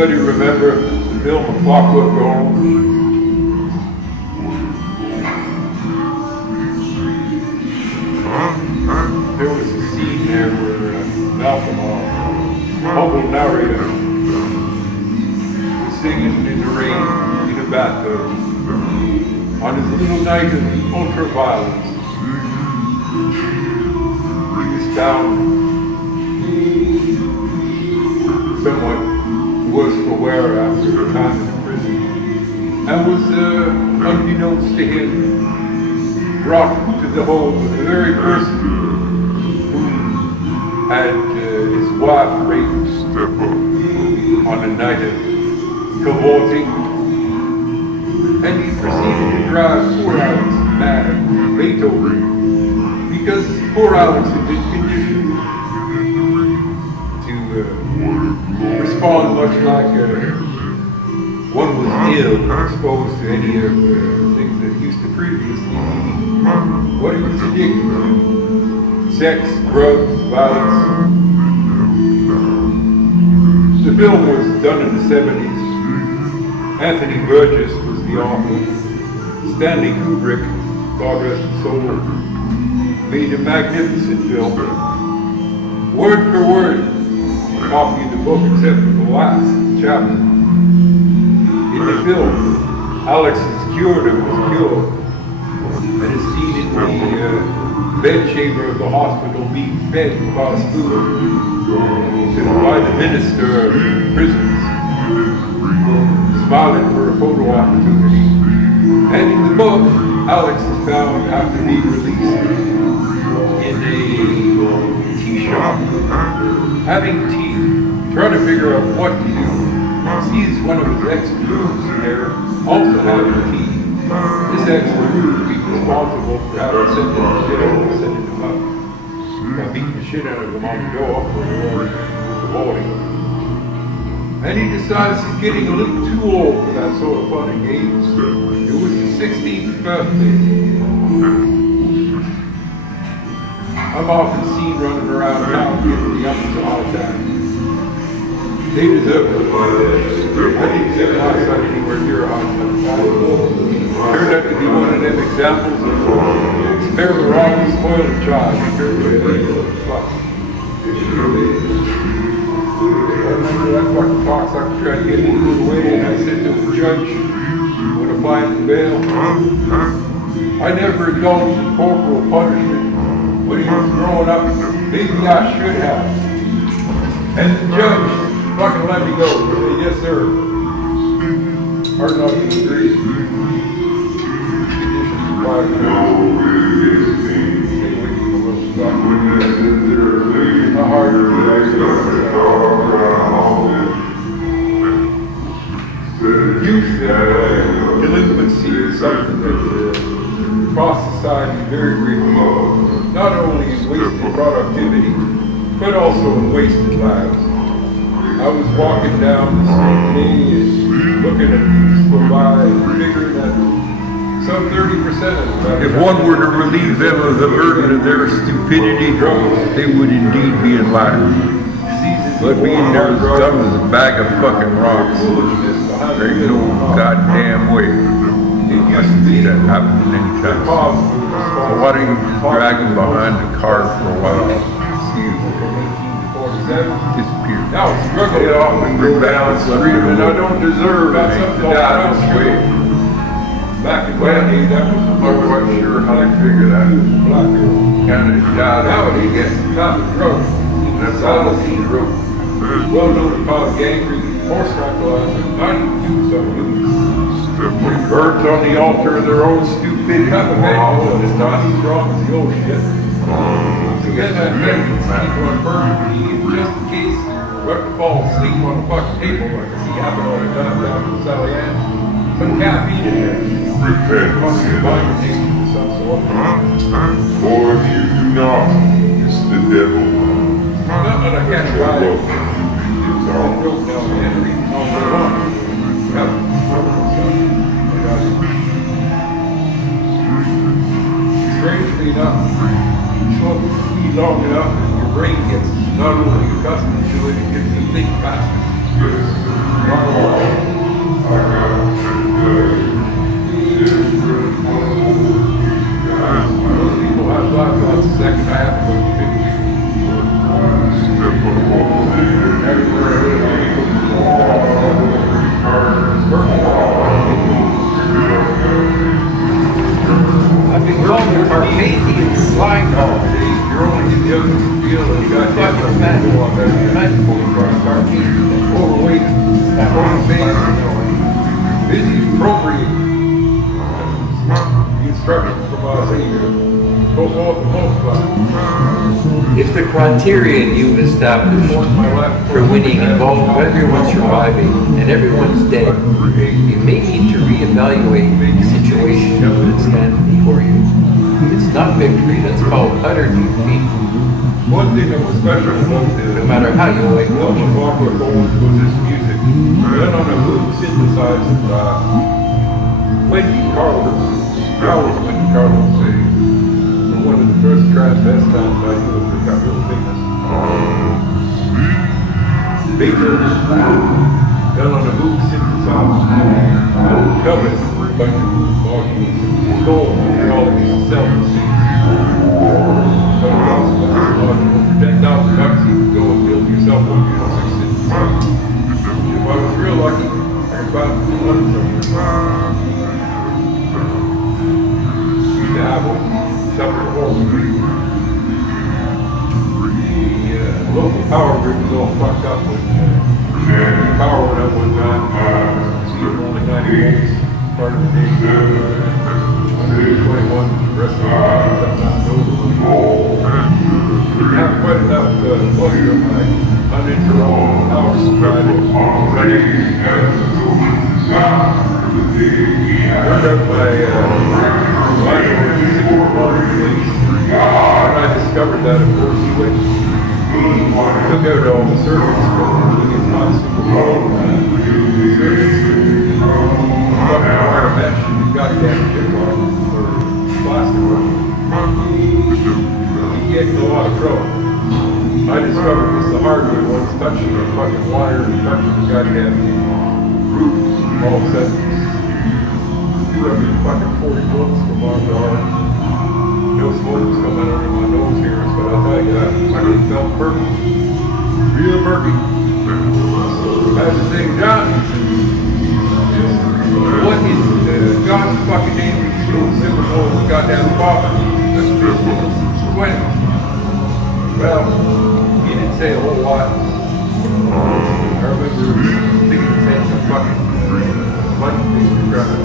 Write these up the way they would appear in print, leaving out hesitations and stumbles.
anybody remember the film A Clockwork Orange? There was a scene there where Malcolm, humble narrator, was singing in the rain in a bathtub on his little night of ultra-violence. He was found somewhat worse for wear after a time in the prison, and was, unbeknownst to him, brought to the home of the very person who had his wife raped on a night of cavorting, and he proceeded to drive poor Alex mad at Beethoven because poor Alex had been conditioned to respond much like one was ill, exposed to any of the things that used to previously be what he was addicted to: sex, drugs, violence. The film was done in the 70s. Anthony Burgess was the author. Stanley Kubrick, God rest his soul, made a magnificent film. Word for word, copy of the book except for the last chapter. In the film, Alex is cured of his cure and is seen in the bedchamber of the hospital being fed fast food by the minister of prisons, smiling for a photo opportunity. And in the book, Alex is found after being released in a tea shop, having tea, trying to figure out what to do. Sees one of his ex-crews there also having tea. This ex-crew would be responsible for having sent him to jail and sending him up. By beating the shit out of him on the door for the boarding. And he decides he's getting a little too old for that sort of fun and games. It was his 16th birthday. I'm often seen running around town giving the youngsters a hard time. They deserve it. I didn't get my son anywhere near a hard time. Turned out to be one of them examples of spare the wrong, spoil the child. I remember that fucking cocksucker tried to get me to move away, and I said to the judge when applying for bail, I never indulged in corporal punishment when he was growing up. Maybe I should have. And the judge fucking let me go. Say, yes, sir. Hard not to agree. Conditions required. How hard is it? Youth delinquency is something that across society very greatly, not only in wasted productivity, but also in wasted lives. I was walking down the street today and looking at people go by and figuring that some 30% of them. If one were to relieve them of the burden of their stupidity, they would indeed be enlightened. But being there as dumb as a bag of fucking rocks, there ain't no goddamn way I can see that happening anytime. So why don't you just drag him behind the car for a while? See if disappear. Now struggle it off and go down the street, and I don't deserve to die this way. Back in my day, that was I'm not quite sure how they figure that. Black girl kind of died out. He gets top of the road. That's all he wrote. Well known called gangrene, horse tranquilizer, 92 some movies. Birds on the altar of their own stupidity. It's not as strong as the old shit. So then that vengeance keep on burning just in case you're about to fall asleep on a fucking table like I see happen all the time down in Sally Ann. Some caffeine in there. Repent, for if you do not, it's the devil. Not that I can't ride it. Broke down the end, reading all the long. Strangely enough, you smoke weed long enough and your brain gets not only accustomed to it, it gets you to think faster. Most people have thought about the second half of the 50s. I've been called the Carpathian slime ball. You're only too young to feel that you got that Fucking much fat. people out there. Nice Carpathian. Overweight, busy, appropriate. The instructions from us here. Go forth and multiply. If the criterion you've established for winning involves everyone surviving and everyone's dead, you may need to reevaluate the situation that stands before you. It's not victory, that's called utter defeat. One thing that was special about No the matter how you like Love it. of Opera Gold was his music. Then on a loop synthesized Wendy Carlos. Wendy Carlos, one of the first transvestites I knew that got real famous. Beethoven. Then on a loop synthesized covered a bunch of molecules. Gold, and all these self-seeds. So it also $10,000 you could go and build yourself one of your 6 cents. If I was real lucky, I could buy 200 something. To have one separate home. The local power grid was all fucked up with power went up one time. See it only 90 volts, part of the day. 121, the rest of the time, sometimes over. Didn't have quite enough pleasure of my uninterrupted power supply to turned up my line over 60 release. When I discovered that, of course, he went, took out all the circuits, but he gets not super cold. Circuits, fucking wire mesh, and you got to get it or plastic one. You get in a lot of trouble. I discovered this the hard way once, touching the fucking wire and touching the goddamn roof. All of a sudden, fucking 40 volts from arm to arm. No smoke was coming out of my nose here, but I'll tell you, I fucking felt perfect. Real murky. That's the thing, John. What in God's fucking name did you do with Super Bowl and goddamn father? When? Well, he didn't say a whole lot. I remember thinking the same some fucking bunch of things to try to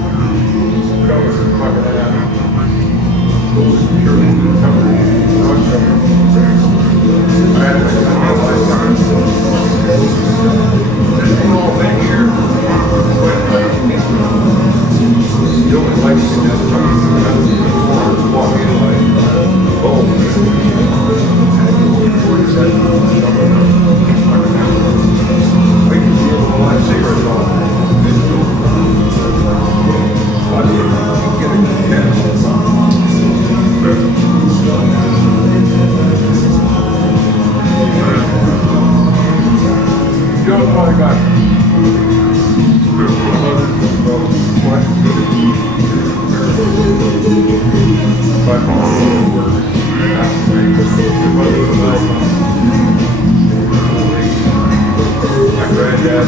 cover his fucking ass. So sure he was covered in rug cover. I had to realize something. This little thing here, quite like you don't like to do that. Walk in like, oh, my granddad.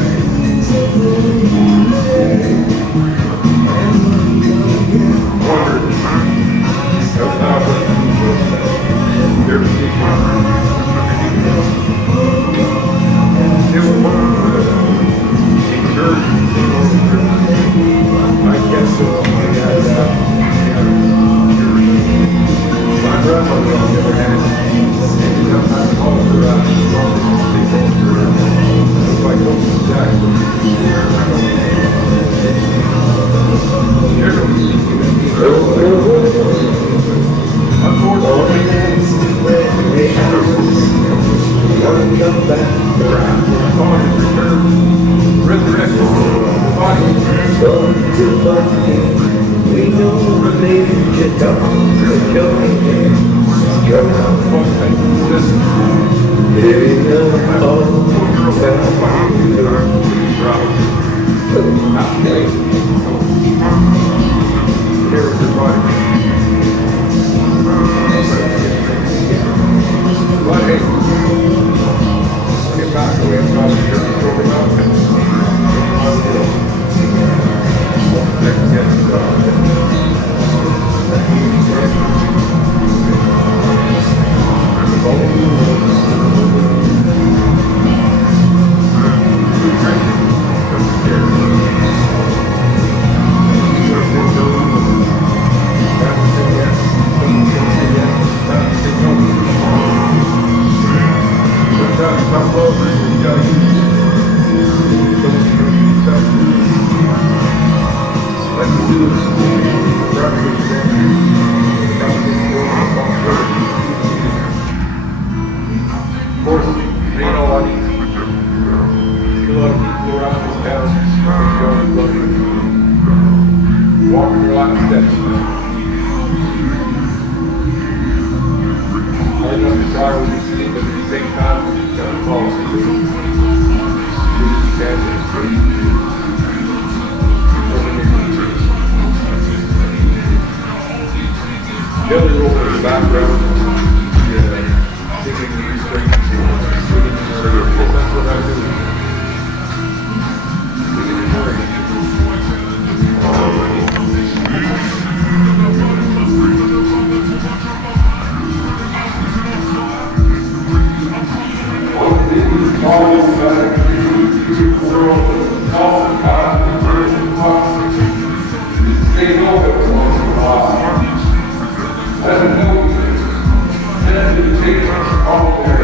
Living up all other role in the background, singing these things, singing in our ears. That's what I do. Singing in our ears. They know it was once in a while. Let them know you. Let them take us all there.